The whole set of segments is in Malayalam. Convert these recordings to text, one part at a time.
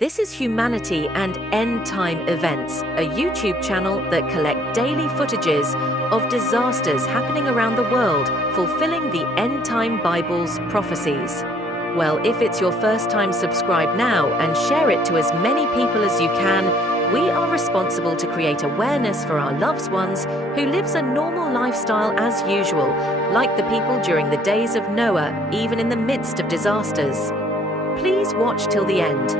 This is Humanity and End Time Events, a YouTube channel that collect daily footages of disasters happening around the world, fulfilling the End Time Bible's prophecies. Well, if it's your first time, subscribe now and share it to as many people as you can. We are responsible to create awareness for our loved ones who lives a normal lifestyle as usual, like the people during the days of Noah, even in the midst of disasters. Please watch till the end.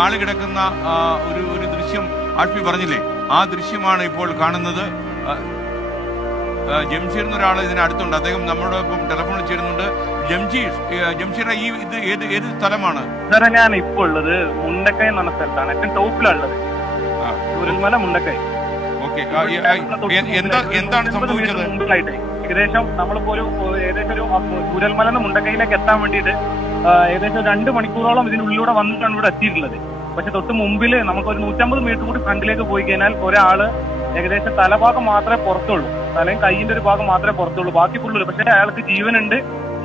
ആള് കിടക്കുന്ന ഒരു ദൃശ്യം ആഷ്മി പറഞ്ഞില്ലേ, ആ ദൃശ്യമാണ് ഇപ്പോൾ കാണുന്നത്. ജംഷീർ എന്നൊരാൾ ഇതിനടുത്തുണ്ട്, അദ്ദേഹം നമ്മളോടൊപ്പം ടെലിഫോണിൽ ചേരുന്നുണ്ട്. ജംഷീർ, ഏത് സ്ഥലമാണ്? സാറേ, ഞാൻ ഇപ്പോൾ ഉള്ളത് മുണ്ടക്കൈ എന്ന് പറഞ്ഞ സ്ഥലത്താണ്, ഏറ്റവും ടോപ്പിലുള്ളത്. ചൂരൽമല മുണ്ടക്കൈ. ഓക്കെ, എന്താണ് സംഭവിച്ചത്? മുമ്പിലായിട്ട് ഏകദേശം നമ്മളിപ്പോ ഏകദേശം ഒരു ചൂരൽമല മുണ്ടക്കൈയിലേക്ക് എത്താൻ വേണ്ടിയിട്ട് ഏകദേശം 2 മണിക്കൂറോളം ഇതിനുള്ളിലൂടെ വന്നിട്ടാണ് ഇവിടെ എത്തിയിട്ടുള്ളത്. പക്ഷെ തൊട്ട് മുമ്പിൽ നമുക്കൊരു 150 മീറ്റർ കൂടി ഫ്രണ്ടിലേക്ക് പോയി കഴിഞ്ഞാൽ ഒരാള് ഏകദേശം തലഭാഗം മാത്രമേ പുറത്തുള്ളൂ, തലയും കൈയിന്റെ ഒരു ഭാഗം മാത്രമേ പുറത്തുള്ളൂ, ബാക്കി ഫുള്ളുള്ളൂ. പക്ഷെ അയാൾക്ക് ജീവനുണ്ട്,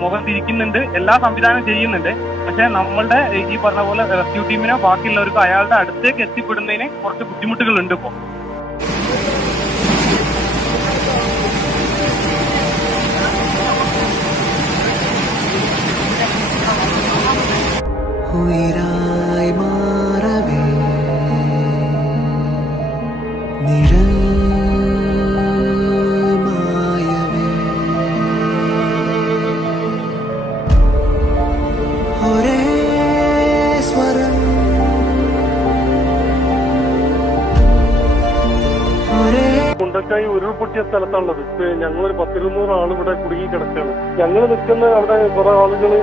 മുഖം തിരിക്കുന്നുണ്ട്, എല്ലാ സംവിധാനം ചെയ്യുന്നുണ്ട്. പക്ഷെ നമ്മളുടെ ഈ പറഞ്ഞ പോലെ റെസ്ക്യൂ ടീമിനോ ബാക്കിയുള്ളവർക്കോ അയാളുടെ അടുത്തേക്ക് എത്തിപ്പെടുന്നതിന് കുറച്ച് ബുദ്ധിമുട്ടുകളുണ്ട് ഇപ്പോൾ. ഉയരായി മാറവേ നിഴൽ മായവേ ഒരേ സ്വരം മുണ്ടക്കായി ഉരുൾപൊട്ടിയ സ്ഥലത്താണുള്ളത്. ഞങ്ങളൊരു 10-200 ആൾ ഇവിടെ കുടുങ്ങി കിടക്കുകയാണ്. ഞങ്ങൾ നിൽക്കുന്ന അവിടെ കുറെ ആളുകൾ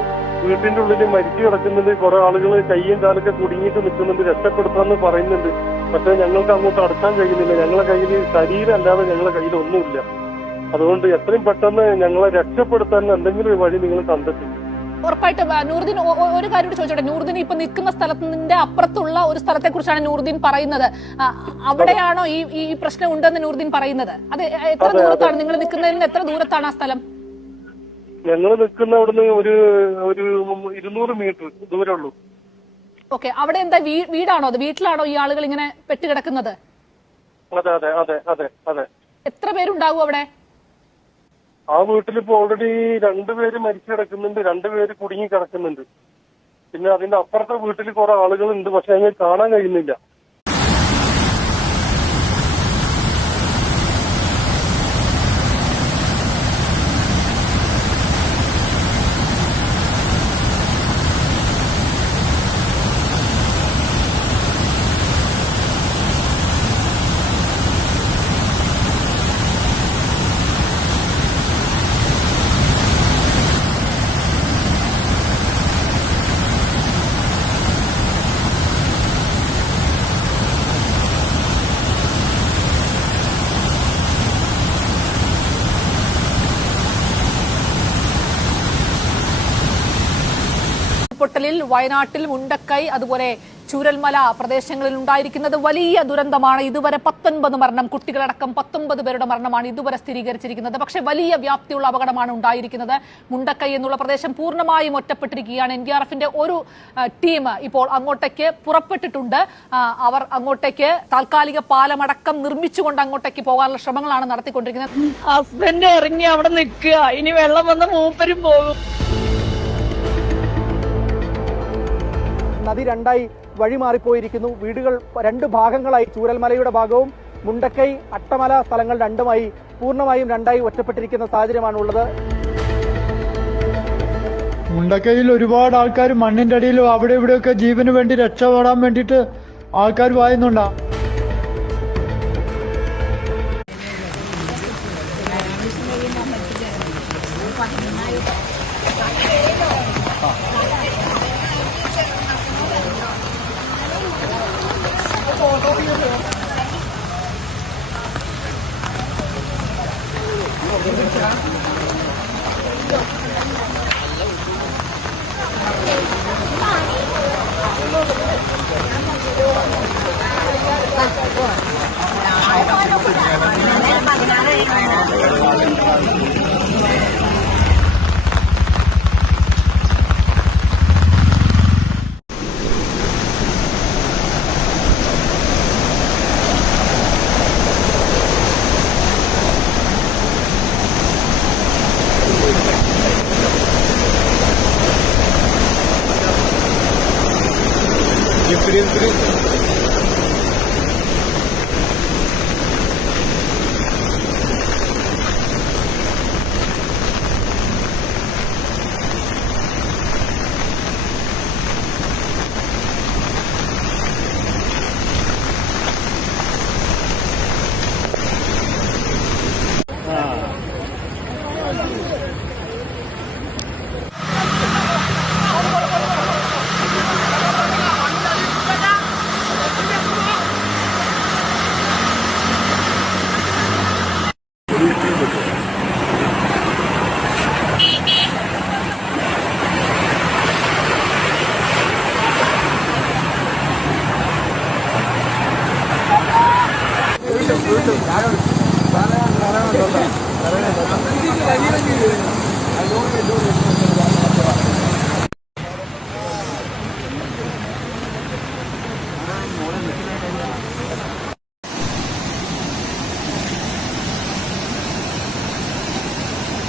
വീട്ടിന്റെ ഉള്ളിൽ മരിച്ചു കിടക്കുന്നുണ്ട്, കുറെ ആളുകൾ കയ്യും കാലൊക്കെ കുടുങ്ങിയിട്ട് നിൽക്കുന്നുണ്ട്, രക്ഷപ്പെടുത്താന്ന് പറയുന്നുണ്ട്. പക്ഷെ ഞങ്ങൾക്ക് അങ്ങോട്ട് അടുക്കാൻ കഴിയുന്നില്ല. ഞങ്ങളെ കയ്യിൽ ശരീരം അല്ലാതെ ഞങ്ങളെ കയ്യിൽ ഒന്നുമില്ല. അതുകൊണ്ട് എത്രയും പെട്ടെന്ന് ഞങ്ങളെ രക്ഷപ്പെടുത്താൻ എന്തെങ്കിലും ഒരു വഴി നിങ്ങൾ കണ്ടെത്തും. ഉറപ്പായിട്ട് നൂറുദ്ദീൻ, ഒരു കാര്യം ചോദിച്ചോട്ടെ. നൂറുദ്ദീൻ ഇപ്പൊ നിൽക്കുന്ന സ്ഥലത്തിന്റെ അപ്പുറത്തുള്ള ഒരു സ്ഥലത്തെ കുറിച്ചാണ് നൂറുദ്ദീൻ പറയുന്നത്. അവിടെയാണോ ഈ പ്രശ്നം ഉണ്ടെന്ന് നൂറുദ്ദീൻ പറയുന്നത്? അത് എത്ര ദൂരത്താണ് നിങ്ങൾ നിൽക്കുന്നതിൽ നിന്ന് എത്ര ദൂരത്താണ് ആ സ്ഥലം? ഞങ്ങൾ നിൽക്കുന്ന അവിടുന്ന് ഒരു 200 മീറ്റർ ദൂരമുള്ളൂ. ഓക്കെ, അവിടെ എന്താ വീടാണോ? അത് വീട്ടിലാണോ ഈ ആളുകൾ ഇങ്ങനെ പെട്ടുകിടക്കുന്നത്? അതെ അതെ അതെ അതെ അതെ. എത്ര പേരുണ്ടാവും അവിടെ? ആ വീട്ടിലിപ്പോ ഓൾറെഡി 2 പേര് മരിച്ചു കിടക്കുന്നുണ്ട്, 2 പേര് കുടുങ്ങി കിടക്കുന്നുണ്ട്. പിന്നെ അതിന്റെ അപ്പുറത്തെ വീട്ടിൽ കുറെ ആളുകളുണ്ട്, പക്ഷെ അതിനെ കാണാൻ കഴിയുന്നില്ല. പൊട്ടലിൽ വയനാട്ടിൽ മുണ്ടക്കൈ അതുപോലെ ചൂരൽമല പ്രദേശങ്ങളിൽ ഉണ്ടായിരിക്കുന്നത് വലിയ ദുരന്തമാണ്. ഇതുവരെ 19 മരണം, കുട്ടികളടക്കം 19 പേരുടെ മരണമാണ് ഇതുവരെ സ്ഥിരീകരിച്ചിരിക്കുന്നത്. പക്ഷേ വലിയ വ്യാപ്തിയുള്ള അപകടമാണ് ഉണ്ടായിരിക്കുന്നത്. മുണ്ടക്കൈ എന്നുള്ള പ്രദേശം പൂർണ്ണമായും ഒറ്റപ്പെട്ടിരിക്കുകയാണ്. NDRFന്റെ ഒരു ടീം ഇപ്പോൾ അങ്ങോട്ടേക്ക് പുറപ്പെട്ടിട്ടുണ്ട്. അവർ അങ്ങോട്ടേക്ക് താൽക്കാലിക പാലമടക്കം നിർമ്മിച്ചുകൊണ്ട് അങ്ങോട്ടേക്ക് പോകാനുള്ള ശ്രമങ്ങളാണ് നടത്തിക്കൊണ്ടിരിക്കുന്നത്. ഹസ്ബൻഡ് ഇറങ്ങി അവിടെ നിൽക്കുക, ഇനി വെള്ളം വന്ന മൂപ്പരും പോകും. നദി 2ആയി വഴിമാറിപ്പോയിരിക്കുന്നു. വീടുകൾ 2 ഭാഗങ്ങളായി, ചൂരൽമലയുടെ ഭാഗവും മുണ്ടക്കൈ അട്ടമല സ്ഥലങ്ങൾ 2ഉമായി പൂർണ്ണമായും 2ആയി ഒറ്റപ്പെട്ടിരിക്കുന്ന സാഹചര്യമാണുള്ളത്. മുണ്ടക്കൈയിൽ ഒരുപാട് ആൾക്കാർ മണ്ണിന്റെ അടിയിലും അവിടെ ഇവിടെയൊക്കെ ജീവന് വേണ്ടി രക്ഷപ്പെടാൻ വേണ്ടിയിട്ട് ആൾക്കാർ വായുന്നുണ്ടാ.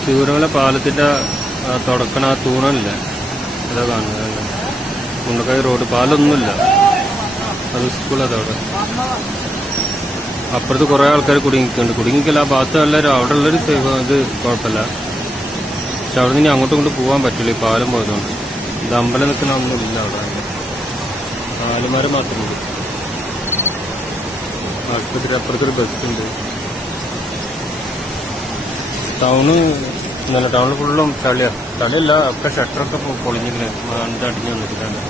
ചൂരമല പാലത്തിന്റെ തുടക്കണ ആ തൂണല്ലേ അതാ കാണുന്നത്. മുണ്ടക്കായ് റോഡ് പാലൊന്നുമില്ല, അത് സ്കൂളത് അവിടെ. അപ്പുറത്ത് കുറെ ആൾക്കാർ കുടുങ്ങിക്കുന്നുണ്ട്. കുടുങ്ങിക്കല്ല, ആ ഭാഗത്ത് എല്ലാവരും അവിടെ ഉള്ളൊരു സേഫ് ഇത് കുഴപ്പമില്ല. പക്ഷെ അവിടെ നിന്ന് അങ്ങോട്ടും ഇങ്ങോട്ട് പോകാൻ പറ്റില്ല ഈ പാലം പോയതുകൊണ്ട്. ഇത് അമ്പലം നിൽക്കുന്ന ഒന്നുമില്ല അവിടെ, പാലന്മാരെ മാത്രമുണ്ട്. ആശുപത്രി അപ്പുറത്തൊരു ബസ്സുണ്ട്. ടൗണ് ഇന്നലെ ടൗണിൽ ഫുള്ളും ചളിയല്ല, ഒക്കെ ഷട്ടറൊക്കെ പൊളിഞ്ഞില്ലേ, അടിഞ്ഞു വന്നിട്ടുണ്ട്.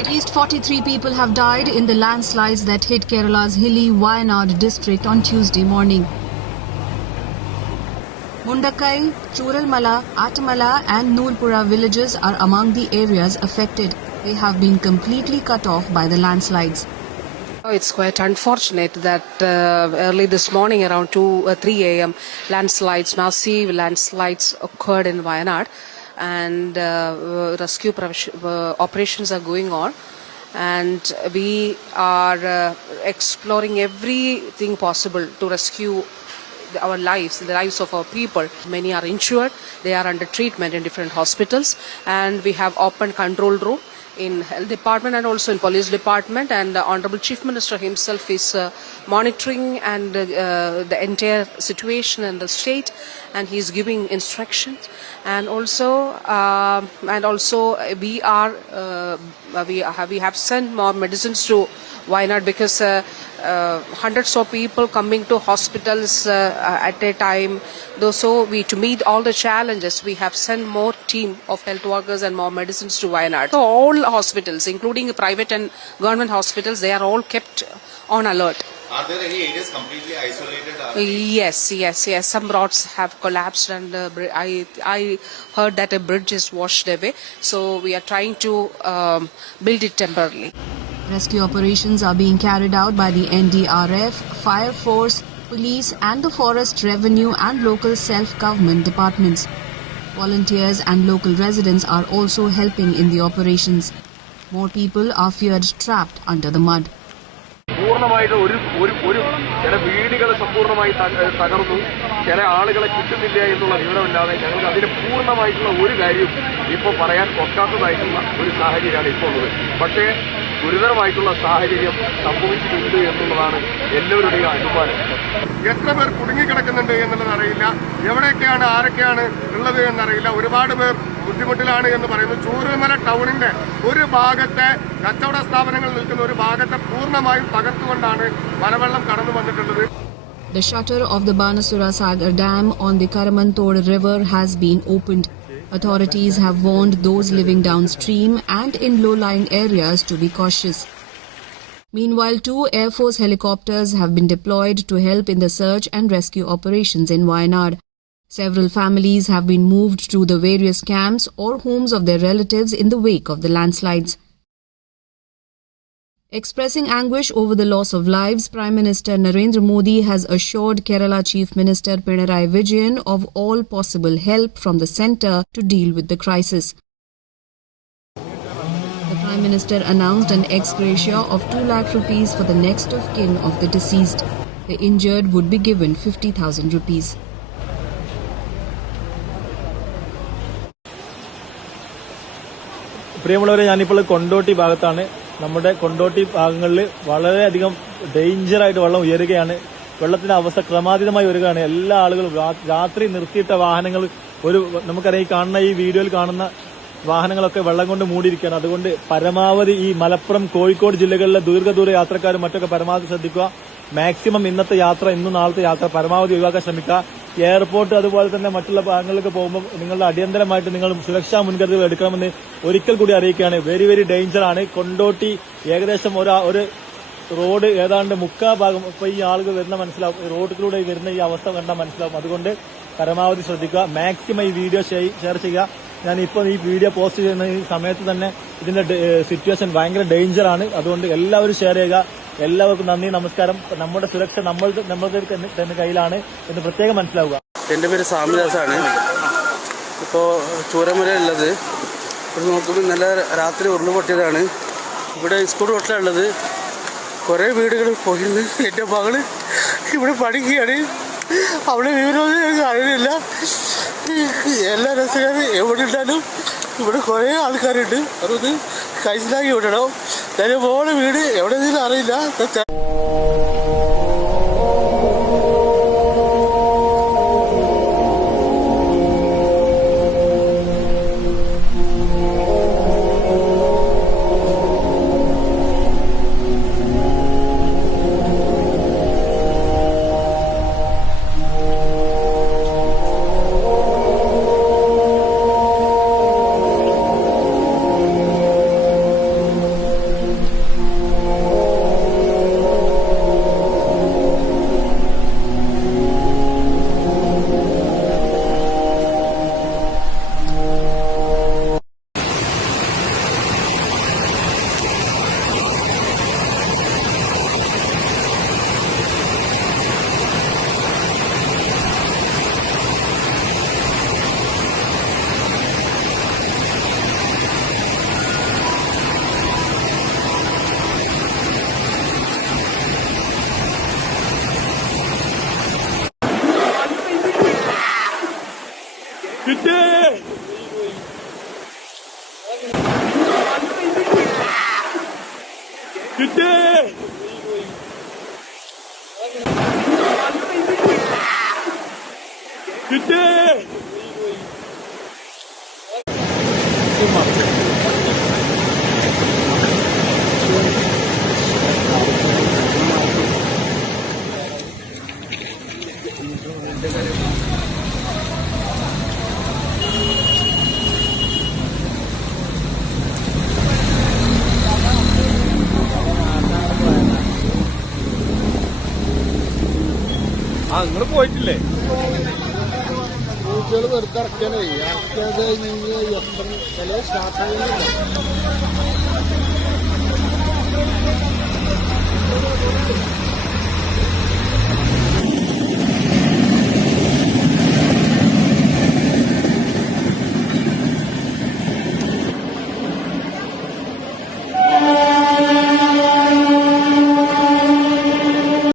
At least 43 people have died in the landslides that hit Kerala's hilly Wayanad district on Tuesday morning. Mundakai, Churalmala, Attamala and Nulpura villages are among the areas affected. They have been completely cut off by the landslides. It's quite unfortunate that early this morning around 3 a.m. massive landslides occurred in Wayanad, and rescue operations are going on, and we are exploring everything possible to rescue our lives, the lives of our people. Many are injured, they are under treatment in different hospitals, and we have opened control room in health department and also in police department, and the Honorable Chief Minister himself is monitoring and the entire situation in the state, and he is giving instructions. And also we have sent more medicines to Wayanad because hundreds of people coming to hospitals at a time. So to meet all the challenges, we have sent more team of health workers and more medicines to Wayanad. So all hospitals, including private and government hospitals, they are all kept on alert. Are there any areas completely isolated? Yes. Some roads have collapsed, and I heard that a bridge is washed away. So we are trying to build it temporarily. Rescue operations are being carried out by the NDRF, Fire Force, Police and the Forest Revenue and local self-government departments. Volunteers and local residents are also helping in the operations. More people are feared trapped under the mud. പൂർണ്ണമായിട്ട് ഒരു ചില വീടുകൾ സമ്പൂർണ്ണമായി തകർന്നു, ചില ആളുകളെ കിട്ടുന്നില്ല എന്നുള്ള വിവരമില്ലാതെ ഞങ്ങൾക്ക് അതിന് പൂർണ്ണമായിട്ടുള്ള ഒരു കാര്യവും ഇപ്പോൾ പറയാൻ ഒക്കാത്തതായിട്ടുള്ള ഒരു സാഹചര്യമാണ് ഇപ്പോൾ ഉള്ളത്. പക്ഷേ ഗുരുതരമായിട്ടുള്ള സാഹചര്യം സംഭവിച്ചിട്ടുണ്ട് എന്നുള്ളതാണ് എല്ലാവരുടെയും അനുമാനം. എത്ര പേർ കുടുങ്ങിക്കിടക്കുന്നുണ്ട് എന്നുള്ളത് അറിയില്ല, എവിടെയൊക്കെയാണ് ആരൊക്കെയാണ് ഉള്ളത് എന്നറിയില്ല. ഒരുപാട് പേർ ബുദ്ധിമുട്ടിലാണ് എന്ന് പറയുന്നു. ചൂരൽമല ടൗണിന്റെ ഒരു ഭാഗത്തെ കച്ചവട സ്ഥാപനങ്ങൾ നിൽക്കുന്ന ഒരു ഭാഗത്തെ പൂർണ്ണമായും തകർത്തുകൊണ്ടാണ് മലവെള്ളം കടന്നു വന്നിട്ടുള്ളത്. The shutter of the Banasura Sagar Dam on the Karamantod River has been opened. Authorities have warned those living downstream and in low-lying areas to be cautious. Meanwhile, 2 Air Force helicopters have been deployed to help in the search and rescue operations in Wayanad. Several families have been moved to the various camps or homes of their relatives in the wake of the landslides. Expressing anguish over the loss of lives, Prime Minister Narendra Modi has assured Kerala Chief Minister Pinarayi Vijayan of all possible help from the centre to deal with the crisis. The Prime Minister announced an ex gratia of 2 lakh rupees for the next of kin of the deceased. The injured would be given 50,000 rupees. പ്രിയമുള്ളവരെ, ഞാനിപ്പോൾ കൊണ്ടോട്ടി ഭാഗത്താണ്. നമ്മുടെ കൊണ്ടോട്ടി ഭാഗങ്ങളിൽ വളരെയധികം ഡേഞ്ചറായിട്ട് വെള്ളം ഉയരുകയാണ്. വെള്ളത്തിന്റെ അവസ്ഥ ക്രമാതീതമായി വരികയാണ്. എല്ലാ ആളുകളും രാത്രി നിർത്തിയിട്ട വാഹനങ്ങൾ, നമുക്കറിയാം, ഈ കാണുന്ന ഈ വീഡിയോയിൽ കാണുന്ന വാഹനങ്ങളൊക്കെ വെള്ളം കൊണ്ട് മൂടിയിരിക്കുകയാണ്. അതുകൊണ്ട് പരമാവധി ഈ മലപ്പുറം, കോഴിക്കോട് ജില്ലകളിലെ ദീർഘദൂര യാത്രക്കാരും മറ്റൊക്കെ പരമാവധി ശ്രദ്ധിക്കുക. മാക്സിമം ഇന്നത്തെ യാത്ര, ഇന്നും നാളത്തെ യാത്ര പരമാവധി ഒഴിവാക്കാൻ ശ്രമിക്കുക. എയർപോർട്ട് അതുപോലെ തന്നെ മറ്റുള്ള ഭാഗങ്ങളിലേക്ക് പോകുമ്പോൾ നിങ്ങളുടെ അടിയന്തരമായിട്ട് നിങ്ങൾ സുരക്ഷാ മുൻകരുതലുകൾ എടുക്കണമെന്ന് ഒരിക്കൽ കൂടി അറിയിക്കുകയാണ്. Very very ഡേഞ്ചറാണ്. കൊണ്ടോട്ടി ഏകദേശം ഒരു റോഡ് ഏതാണ്ട് മുക്കാ ഭാഗം ഇപ്പൊ ഈ ആളുകൾ വരുന്ന മനസ്സിലാവും, റോഡിലൂടെ വരുന്ന ഈ അവസ്ഥ കണ്ടാൽ മനസ്സിലാവും. അതുകൊണ്ട് പരമാവധി ശ്രദ്ധിക്കുക. മാക്സിമം ഈ വീഡിയോ ഷെയർ ചെയ്യുക. ഞാൻ ഇപ്പോൾ ഈ വീഡിയോ പോസ്റ്റ് ചെയ്യുന്ന ഈ സമയത്ത് തന്നെ ഇതിന്റെ സിറ്റുവേഷൻ ഭയങ്കര ഡേഞ്ചറാണ്. അതുകൊണ്ട് എല്ലാവരും ഷെയർ ചെയ്യുക. എല്ലാവർക്കും നന്ദി, നമസ്കാരം. നമ്മുടെ സുരക്ഷ നമ്മളുടെ തന്നെ കയ്യിലാണ് എന്ന് പ്രത്യേകം മനസ്സിലാവുക. എൻ്റെ പേര് സാമിദാസാണ്. ഇപ്പോൾ ചൂരമല ഉള്ളത്. ഇവിടെ നോക്കുമ്പോൾ ഇന്നലെ രാത്രി ഉരുളുപൊട്ടിയതാണ്. ഇവിടെ സ്കൂൾ തൊട്ടിലുള്ളത്. കുറേ വീടുകൾ പോയിരുന്നു. എൻ്റെ മകള് ഇവിടെ പഠിക്കുകയാണ്. അവിടെ വിവരമൊന്നും അറിയില്ല. എല്ലാ രസക്കാരും എവിടെ ഉണ്ടാലും ഇവിടെ കുറേ ആൾക്കാരുണ്ട്. അതൊന്ന് കഴിച്ചിലാക്കി വിടണം. എൻ്റെ മോളെ വീട് എവിടെ നിന്നും അറിയില്ല. നിങ്ങൾ പോയിട്ടില്ലേ? കുട്ടികൾ വെറുതെ ഇറക്കാനേ ഇറക്കിയത് എത്ര ചില സ്റ്റാർട്ട്